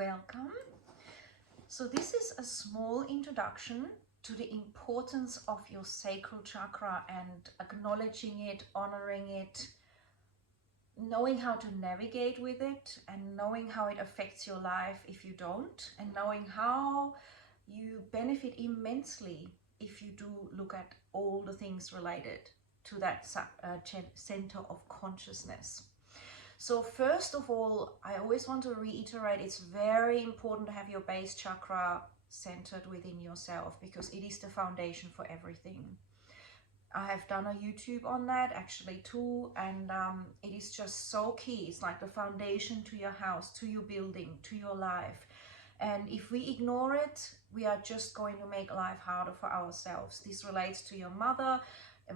welcome. So this is a small introduction to the importance of your sacral chakra and acknowledging it, honoring it, knowing how to navigate with it, and knowing how it affects your life if you don't, and knowing how you benefit immensely if you do look at all the things related to that center of consciousness. So first of all, I always want to reiterate, it's very important to have your base chakra centered within yourself, because it is the foundation for everything. I have done a YouTube on that actually too, and it is just so key. It's like the foundation to your house, to your building, to your life. And if we ignore it, we are just going to make life harder for ourselves. This relates to your mother,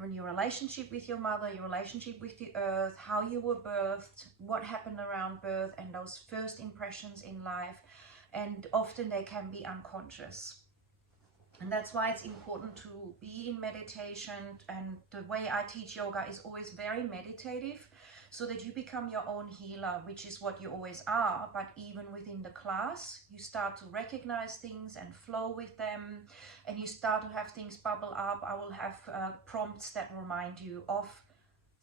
and your relationship with your mother, your relationship with the earth, how you were birthed, what happened around birth, and those first impressions in life. And often they can be unconscious. And that's why it's important to be in meditation. And the way I teach yoga is always very meditative, so that you become your own healer, which is what you always are. But even within the class, you start to recognize things and flow with them, and you start to have things bubble up. I will have prompts that remind you of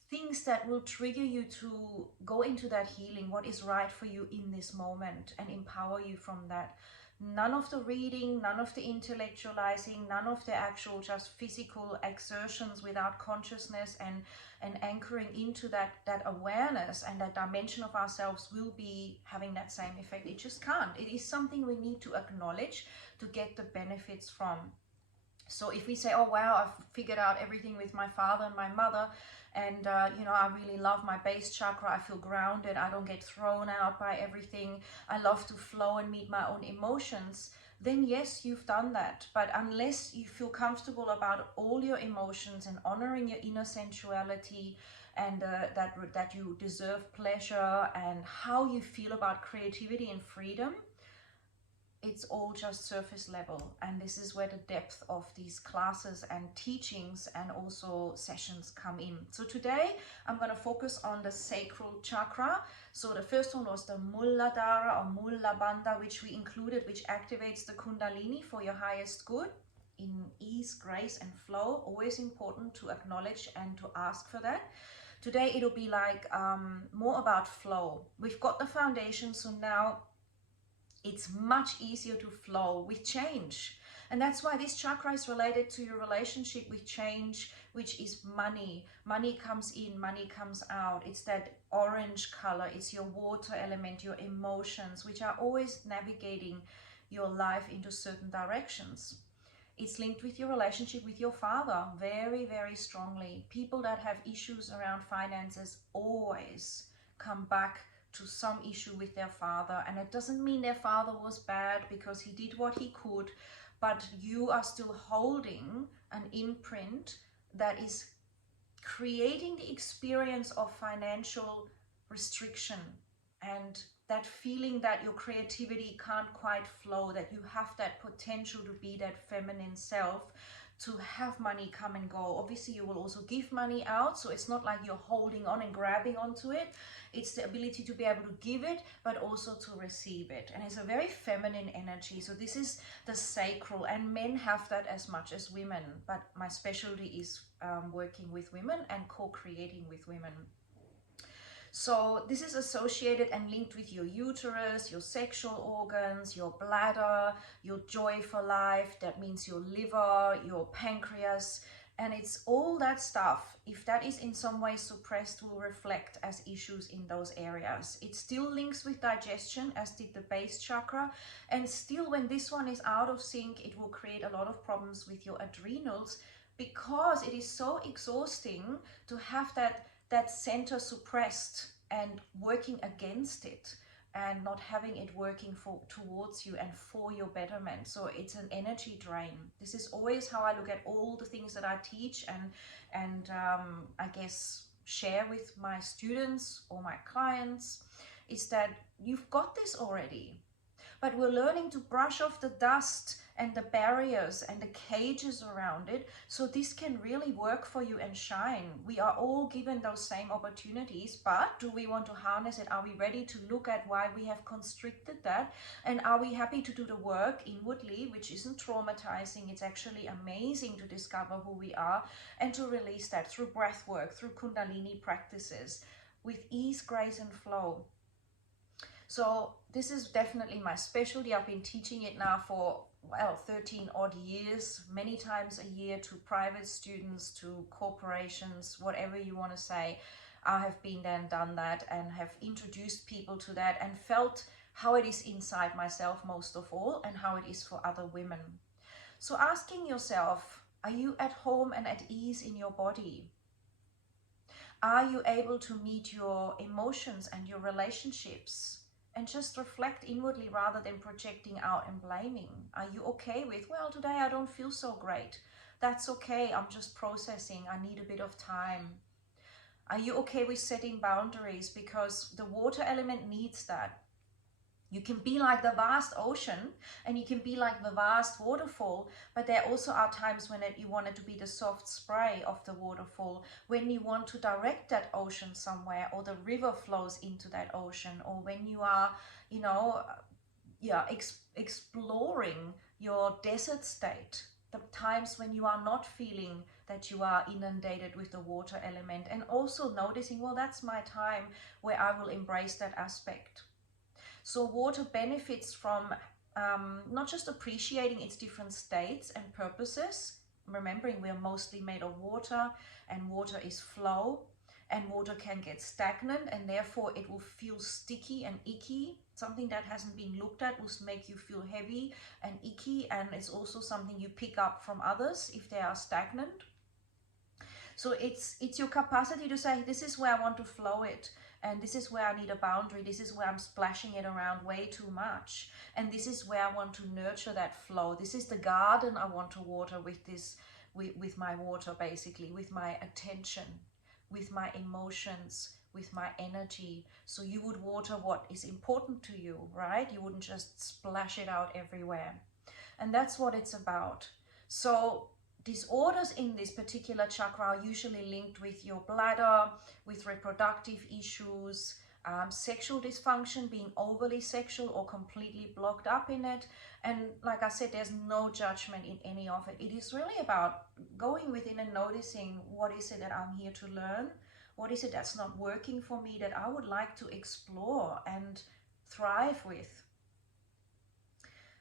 things that will trigger you to go into that healing, what is right for you in this moment, and empower you from that. None of the reading, none of the intellectualizing, none of the actual just physical exertions without consciousness and anchoring into that awareness and that dimension of ourselves will be having that same effect. It just can't. It is something we need to acknowledge to get the benefits from. So if we say, oh wow, I've figured out everything with my father and my mother, and I really love my base chakra, I feel grounded, I don't get thrown out by everything, I love to flow and meet my own emotions, then yes, you've done that. But unless you feel comfortable about all your emotions and honoring your inner sensuality, and that you deserve pleasure, and how you feel about creativity and freedom, it's all just surface level. And this is where the depth of these classes and teachings and also sessions come in. So today I'm going to focus on the sacral chakra. So the first one was the Muladhara or Mula Bandha, which we included, which activates the Kundalini for your highest good in ease, grace and flow. Always important to acknowledge and to ask for that. Today it'll be like more about flow. We've got the foundation, so now it's much easier to flow with change. And that's why this chakra is related to your relationship with change, which is money. Money comes in, money comes out. It's that orange color. It's your water element, your emotions, which are always navigating your life into certain directions. It's linked with your relationship with your father very, very strongly. People that have issues around finances always come back to some issue with their father. And it doesn't mean their father was bad, because he did what he could, but you are still holding an imprint that is creating the experience of financial restriction, and that feeling that your creativity can't quite flow, that you have that potential to be that feminine self, to have money come and go. Obviously you will also give money out, so it's not like you're holding on and grabbing onto it. It's the ability to be able to give it, but also to receive it. And it's a very feminine energy. So this is the sacral, and men have that as much as women, but my specialty is working with women and co-creating with women. So this is associated and linked with your uterus, your sexual organs, your bladder, your joy for life. That means your liver, your pancreas, and it's all that stuff. If that is in some way suppressed, will reflect as issues in those areas. It still links with digestion, as did the base chakra. And still, when this one is out of sync, it will create a lot of problems with your adrenals, because it is so exhausting to have that center suppressed and working against it, and not having it working towards you and for your betterment. So it's an energy drain. This is always how I look at all the things that I teach and I guess share with my students or my clients, is that you've got this already, but we're learning to brush off the dust and the barriers and the cages around it. So this can really work for you and shine. We are all given those same opportunities, but do we want to harness it? Are we ready to look at why we have constricted that? And are we happy to do the work inwardly, which isn't traumatizing? It's actually amazing to discover who we are and to release that through breath work, through Kundalini practices, with ease, grace, and flow. So this is definitely my specialty. I've been teaching it now for, well, 13 odd years, many times a year, to private students, to corporations, whatever you want to say. I have been there and done that, and have introduced people to that, and felt how it is inside myself most of all, and how it is for other women. So asking yourself, are you at home and at ease in your body? Are you able to meet your emotions and your relationships? And just reflect inwardly rather than projecting out and blaming. Are you okay with, well, today I don't feel so great. That's okay, I'm just processing, I need a bit of time. Are you okay with setting boundaries? Because the water element needs that. You can be like the vast ocean, and you can be like the vast waterfall, but there also are times when you want it to be the soft spray of the waterfall, when you want to direct that ocean somewhere, or the river flows into that ocean, or when you are, you know, exploring your desert state, the times when you are not feeling that you are inundated with the water element, and also noticing, well, that's my time where I will embrace that aspect. So water benefits from not just appreciating its different states and purposes, remembering we're mostly made of water, and water is flow, and water can get stagnant, and therefore it will feel sticky and icky. Something that hasn't been looked at will make you feel heavy and icky, and it's also something you pick up from others if they are stagnant. So it's your capacity to say, this is where I want to flow it, and this is where I need a boundary, this is where I'm splashing it around way too much, and this is where I want to nurture that flow. This is the garden I want to water with this, with my water, basically, with my attention, with my emotions, with my energy. So you would water what is important to you, right? You wouldn't just splash it out everywhere. And that's what it's about. So disorders in this particular chakra are usually linked with your bladder, with reproductive issues, sexual dysfunction, being overly sexual or completely blocked up in it. And like I said, there's no judgment in any of it. It is really about going within and noticing, what is it that I'm here to learn? What is it that's not working for me that I would like to explore and thrive with?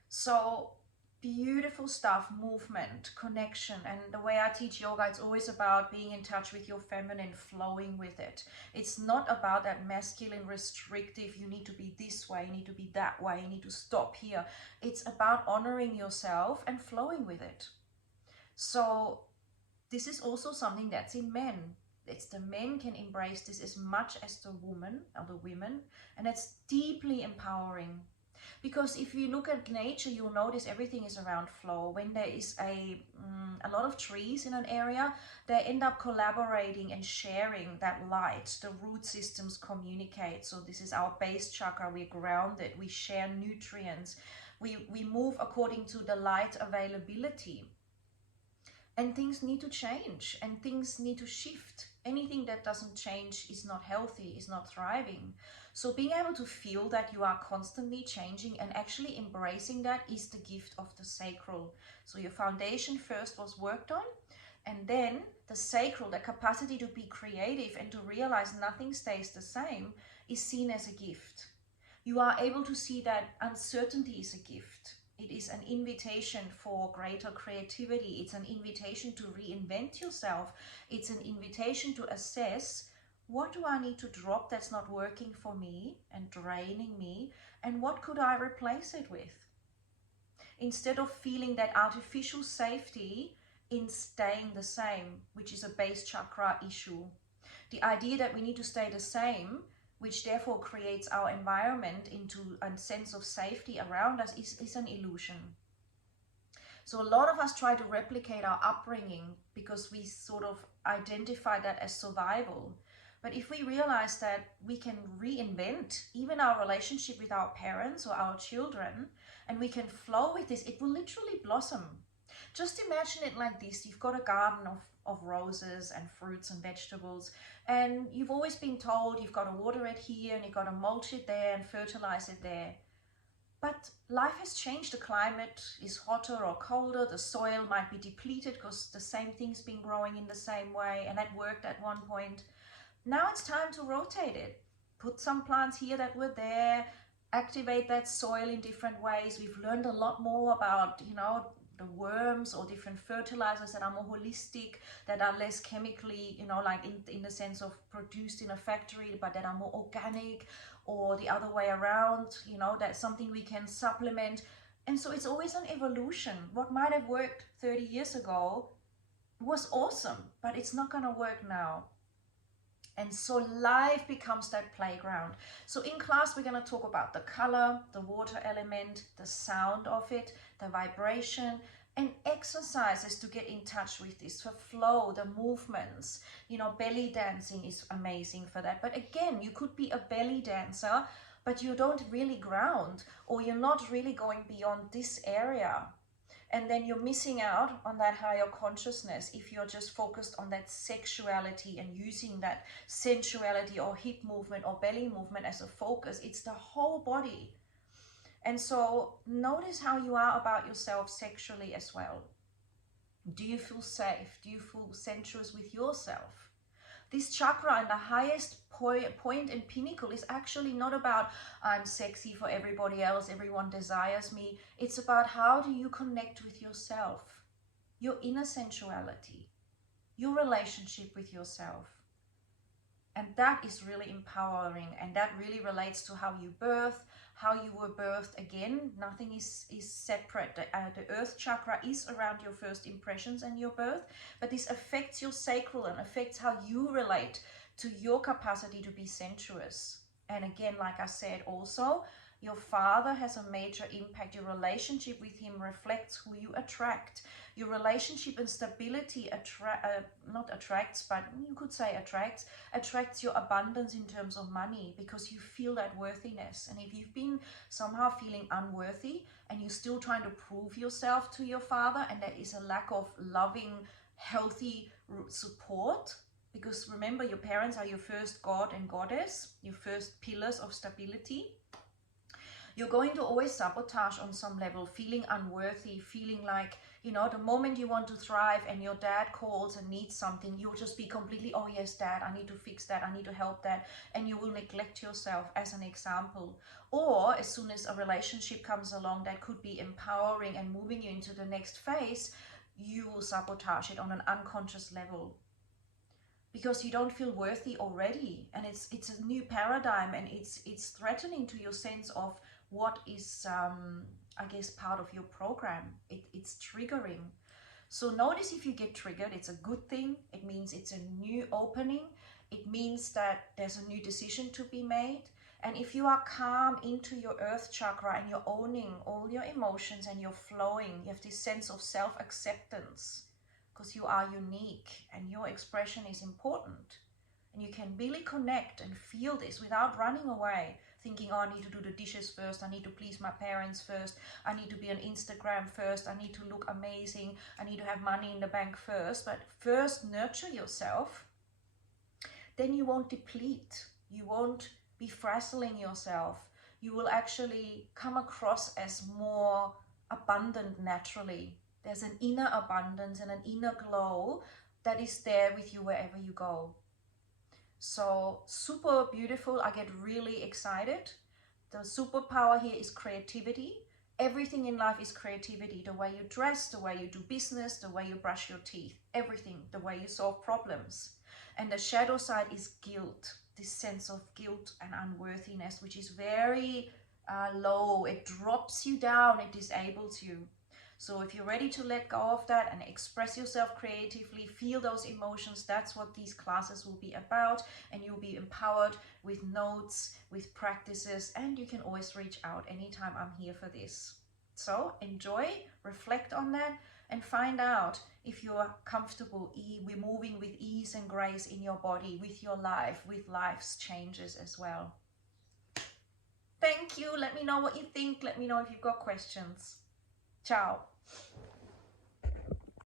So beautiful stuff, movement, connection. And the way I teach yoga, it's always about being in touch with your feminine, flowing with it. It's not about that masculine, restrictive, you need to be this way, you need to be that way, you need to stop here. It's about honoring yourself and flowing with it. So this is also something that's in men. It's the men can embrace this as much as the woman or the women, and it's deeply empowering. Because if you look at nature, you'll notice everything is around flow. When there is a lot of trees in an area, they end up collaborating and sharing that light. The root systems communicate. So this is our base chakra. We're grounded. We share nutrients. We move according to the light availability. And things need to change, and things need to shift. Anything that doesn't change is not healthy, is not thriving. So being able to feel that you are constantly changing and actually embracing that is the gift of the sacral. So your foundation first was worked on, and then the sacral, the capacity to be creative and to realize nothing stays the same, is seen as a gift. You are able to see that uncertainty is a gift. It is an invitation for greater creativity. It's an invitation to reinvent yourself. It's an invitation to assess, what do I need to drop that's not working for me and draining me, and what could I replace it with? Instead of feeling that artificial safety in staying the same, which is a base chakra issue. The idea that we need to stay the same, which therefore creates our environment into a sense of safety around us, is an illusion. So a lot of us try to replicate our upbringing because we sort of identify that as survival. But if we realize that we can reinvent even our relationship with our parents or our children, and we can flow with this, it will literally blossom. Just imagine it like this. You've got a garden of roses and fruits and vegetables, and you've always been told you've got to water it here and you've got to mulch it there and fertilize it there. But life has changed. The climate is hotter or colder. The soil might be depleted because the same thing's been growing in the same way, and that worked at one point. Now it's time to rotate it. Put some plants here that were there, activate that soil in different ways. We've learned a lot more about, the worms or different fertilizers that are more holistic, that are less chemically, like in the sense of produced in a factory, but that are more organic, or the other way around, that's something we can supplement. And so it's always an evolution. What might have worked 30 years ago was awesome, but it's not going to work now. And so life becomes that playground. So in class, we're going to talk about the color, the water element, the sound of it, the vibration, and exercises to get in touch with this, for flow, the movements. Belly dancing is amazing for that. But again, you could be a belly dancer, but you don't really ground, or you're not really going beyond this area. And then you're missing out on that higher consciousness if you're just focused on that sexuality and using that sensuality or hip movement or belly movement as a focus. It's the whole body. And so notice how you are about yourself sexually as well. Do you feel safe? Do you feel sensuous with yourself? This chakra and the highest point and pinnacle is actually not about I'm sexy for everybody else, everyone desires me. It's about how do you connect with yourself, your inner sensuality, your relationship with yourself. And that is really empowering, and that really relates to how you birth, how you were birthed. Again, nothing is separate. The earth chakra is around your first impressions and your birth, but this affects your sacral and affects how you relate to your capacity to be sensuous. And again, like I said, also, your father has a major impact. Your relationship with him reflects who you attract. Your relationship and stability not attracts, but you could say attracts your abundance in terms of money, because you feel that worthiness. And if you've been somehow feeling unworthy and you're still trying to prove yourself to your father, and there is a lack of loving, healthy support, because remember, your parents are your first god and goddess, your first pillars of stability. You're going to always sabotage on some level, feeling unworthy, feeling like, the moment you want to thrive and your dad calls and needs something, you'll just be completely, oh yes, dad, I need to fix that, I need to help that. And you will neglect yourself, as an example. Or as soon as a relationship comes along that could be empowering and moving you into the next phase, you will sabotage it on an unconscious level, because you don't feel worthy already. And it's a new paradigm, and it's threatening to your sense of what is, I guess, part of your program. It's triggering. So notice if you get triggered, it's a good thing. It means it's a new opening. It means that there's a new decision to be made. And if you are calm into your earth chakra and you're owning all your emotions and you're flowing, you have this sense of self-acceptance, because you are unique and your expression is important. And you can really connect and feel this without running away, thinking, oh, I need to do the dishes first, I need to please my parents first, I need to be on Instagram first, I need to look amazing, I need to have money in the bank first. But first nurture yourself, then you won't deplete, you won't be frazzling yourself, you will actually come across as more abundant naturally. There's an inner abundance and an inner glow that is there with you wherever you go. So super beautiful. I get really excited. The superpower here is creativity. Everything in life is creativity. The way you dress, the way you do business, the way you brush your teeth, everything, the way you solve problems. And the shadow side is guilt, this sense of guilt and unworthiness, which is very low. It drops you down, it disables you. So if you're ready to let go of that and express yourself creatively, feel those emotions, that's what these classes will be about. And you'll be empowered with notes, with practices, and you can always reach out anytime. I'm here for this. So enjoy, reflect on that, and find out if you're comfortable we're moving with ease and grace in your body, with your life, with life's changes as well. Thank you. Let me know what you think. Let me know if you've got questions. Ciao.